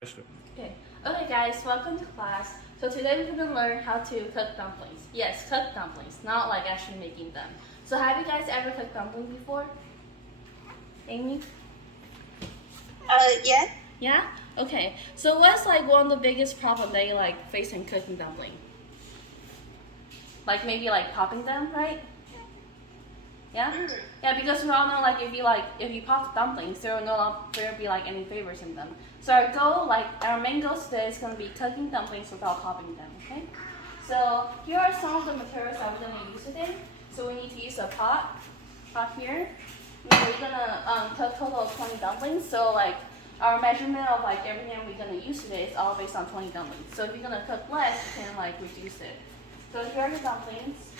Okay. Okay guys, welcome to class. So today we're going to learn how to cook dumplings. Yes, cook dumplings, not like actually making them. So have you guys ever cooked dumpling before? Amy? Yeah. Yeah? Okay. So what's like one of the biggest problem that you like face in cooking dumpling? Like maybe like popping them, right? Yeah? Yeah, because we all know like if you pop dumplings, there will no longer be like any flavors in them. So our main goal today is gonna be cooking dumplings without popping them, okay? So here are some of the materials that we're gonna use today. So we need to use a pot here. And we're gonna cook a total of 20 dumplings. So like our measurement of like everything we're gonna use today is all based on 20 dumplings. So if you're gonna cook less, you can like reduce it. So here are the dumplings.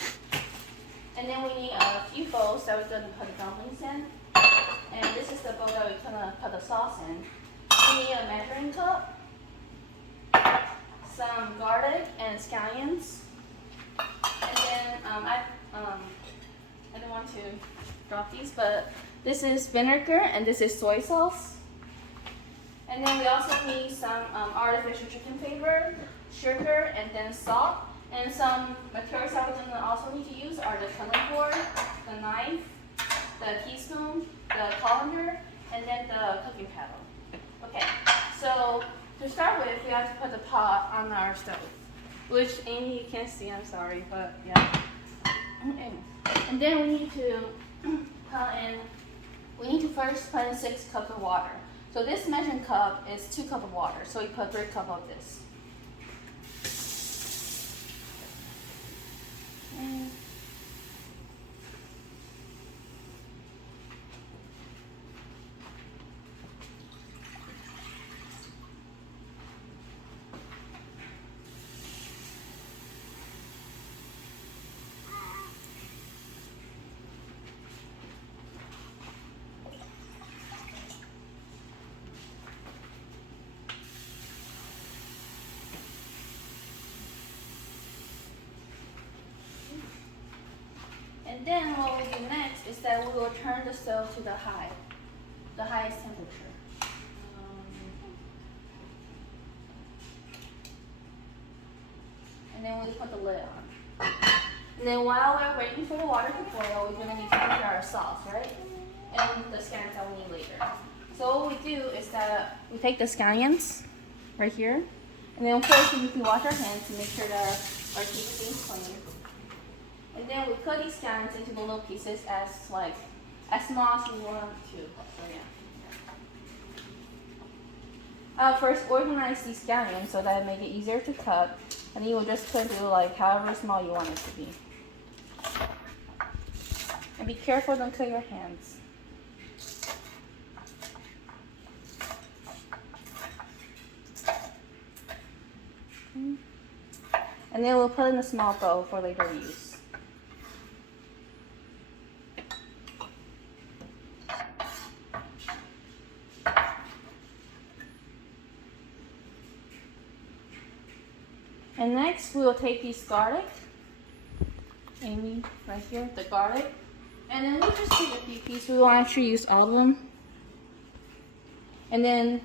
And then we need a few bowls that we're going to put the dumplings in. And this is the bowl that we're going to put the sauce in. We need a measuring cup, some garlic and scallions. And then I don't want to drop these, but this is vinegar and this is soy sauce. And then we also need some artificial chicken flavor, sugar, and then salt. And some materials that we're going to also need to use are the cutting board, the knife, the teaspoon, the colander, and then the cooking paddle. Okay, so to start with, we have to put the pot on our stove, which Amy, you can't see, I'm sorry, but yeah. And then we need to first put in 6 cups of water. So this measuring cup is 2 cups of water, so we put 3 cups of this. And then what we do next is that we will turn the stove to the highest temperature. And then we put the lid on. And then while we're waiting for the water to boil, we're going to need to prepare our sauce, right? And the scallions that we need later. So what we do is that we take the scallions right here. And then first we need to wash our hands to make sure that our teeth is clean. And then we cut these scallions into little pieces as small as we want to. So yeah. I'll first organize these scallions so that it make it easier to cut. And then you will just cut it like however small you want it to be. And be careful, don't cut your hands. And then we'll put in a small bowl for later use. And next, we will take these garlic, Amy, right here, the garlic, and then we'll just take a few pieces. We won't actually use all of them. And then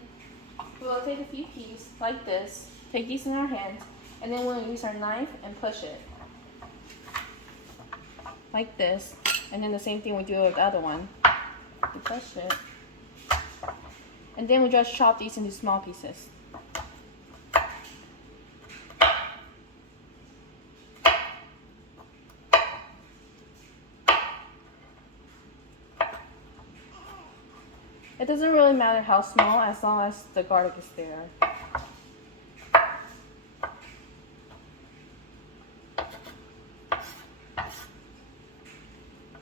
we'll take a few pieces like this, take these in our hands, and then we'll use our knife and push it like this. And then the same thing we do with the other one. We push it, and then we just chop these into small pieces. It doesn't really matter how small as long as the garlic is there.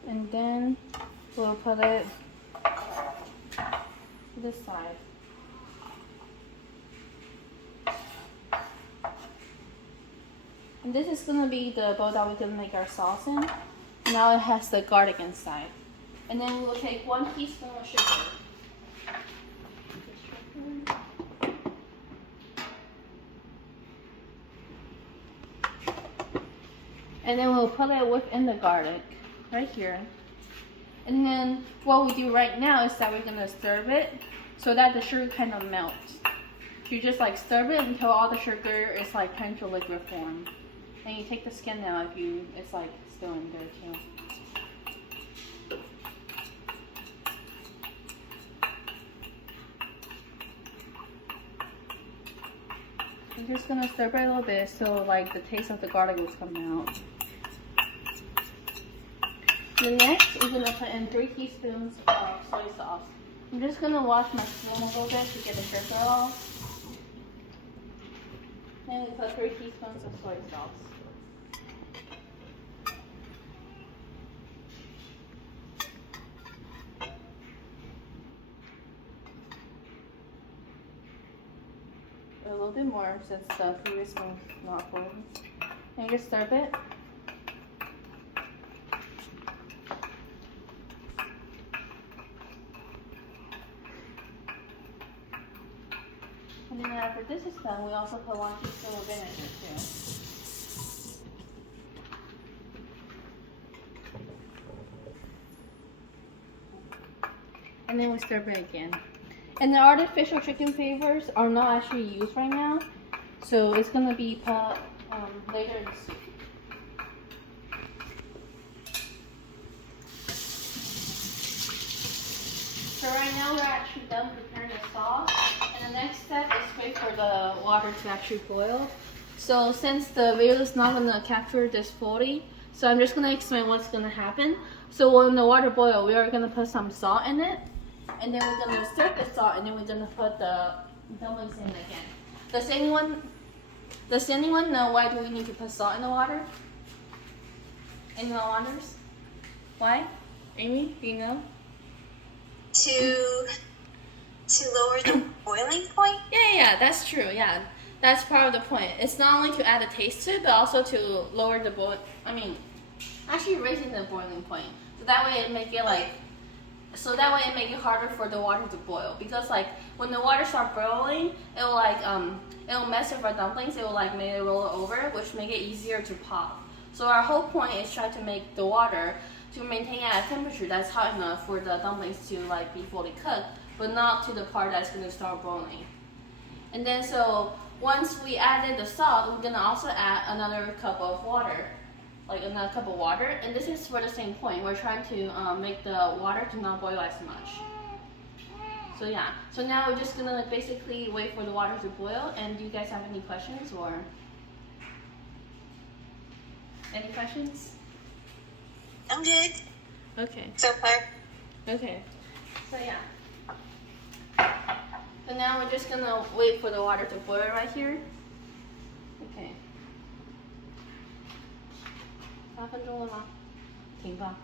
And then we'll put it to this side. And this is going to be the bowl that we're going to make our sauce in. Now it has the garlic inside. And then we'll take 1 teaspoon of sugar. And then we'll put it within the garlic, right here. And then what we do right now is that we're gonna stir it so that the sugar kind of melts. You just like stir it until all the sugar is like turned to liquid form. And you take the skin out if it's like still in there too. I'm just gonna stir it a little bit so like the taste of the garlic will come out. The next, we're gonna put in 3 teaspoons of soy sauce. I'm just gonna wash my spoon a little bit to get the sugar off. And we put 3 teaspoons of soy sauce. A little bit more since the previous one was not full. And you just stir it. And then after this is done, we also put 1 teaspoon of vinegar too. And then we stir it again. And the artificial chicken flavors are not actually used right now, so it's gonna be put later in the soup. So right now we're actually done preparing the sauce, and the next step is wait for the water to actually boil. So since the video is not gonna capture this fully, so I'm just gonna explain what's gonna happen. So when the water boils, we are gonna put some salt in it. And then we're gonna stir the salt, and then we're gonna put the dumplings in again. Does anyone know why do we need to put salt in the water? Anyone wonders? Why? Amy, do you know? To lower the boiling point? Yeah, that's true. Yeah, that's part of the point. It's not only to add a taste to it, but also to lower the actually raising the boiling point. So that way it make it harder for the water to boil, because like when the water starts boiling, it will mess with our dumplings. It will like make it roll over, which make it easier to pop. So our whole point is try to make the water to maintain at a temperature that's hot enough for the dumplings to like be fully cooked, but not to the part that's gonna start boiling. And then so once we added the salt, we're gonna also add another cup of water. And this is for the same point. We're trying to make the water to not boil as much. So yeah, so now we're just gonna basically wait for the water to boil. And do you guys have any questions or any questions? I'm good. Okay. So far. Okay. So yeah. So now we're just gonna wait for the water to boil right here. Okay. 8分钟了吗？停吧。